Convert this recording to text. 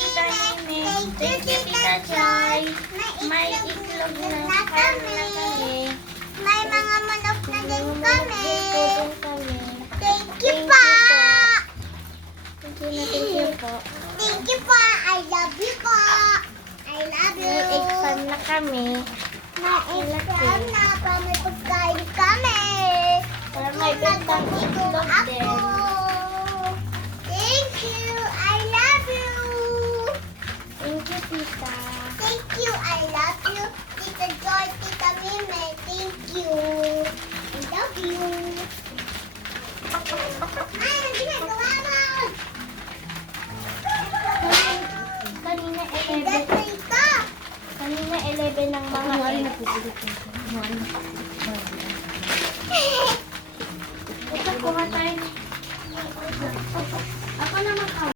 Tita Nene. Thank you, Tita Joy. May itlog na kami. May mga manok na din kami. kami. Thank you po. Thank you po. Thank you po. I love you po. I love you. May egg farm na kami. May exam na pa may pagkain kami. Para may bentang itlog Ako. din. Thank you. I love you. Thank you, Tita. Thank you. I love you. Tita Joy, Tita Mime. Thank you. I love you. Ay, ang ginagawa mo. Kanina That's 11. ito. Kanina 11 ng mga egg. Ito, kuha tayo.